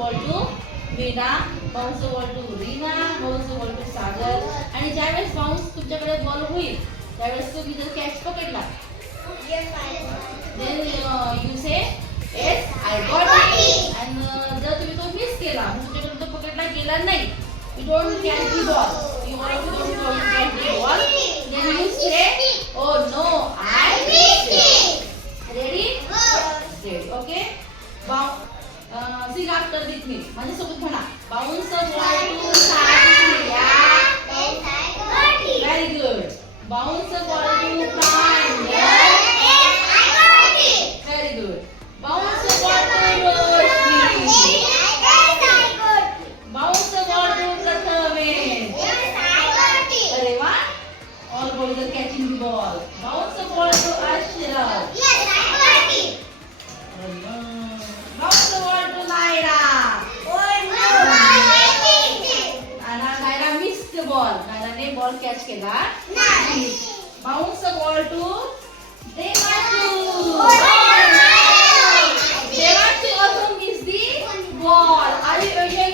Ball to Meena, bounce the ball to Reena, bounce the ball to Sagar. आणि ज्यावेळेस bounce तुमच्याकडे ball होईल त्यावेळेस तुम्ही जर कॅच पकडला then you say yes I got it. and जर तुम्ही तो मिस केला तुमच्याकडे तो पकडला गेला नाही, you don't catch the ball, you don't catch the ball, then you say oh no I missed it. ready? Ready. Okay. Sing after with me. माझ्यासोबत म्हणा. Bounce the ball to Sadia. Very good. Bounce the ball to Tanya. Very good. Bounce the ball to Roshni. Bounce the ball to Prathamesh. अरे वा. All boys are catching the ball. Bounce the ball to Ashraf. Bounce the ball to Naira. Naira missed the ball. Naira ने ball catch केला नाही. Bounce the ball to Devanshu. Devanshu also missed the ball. Are you enjoying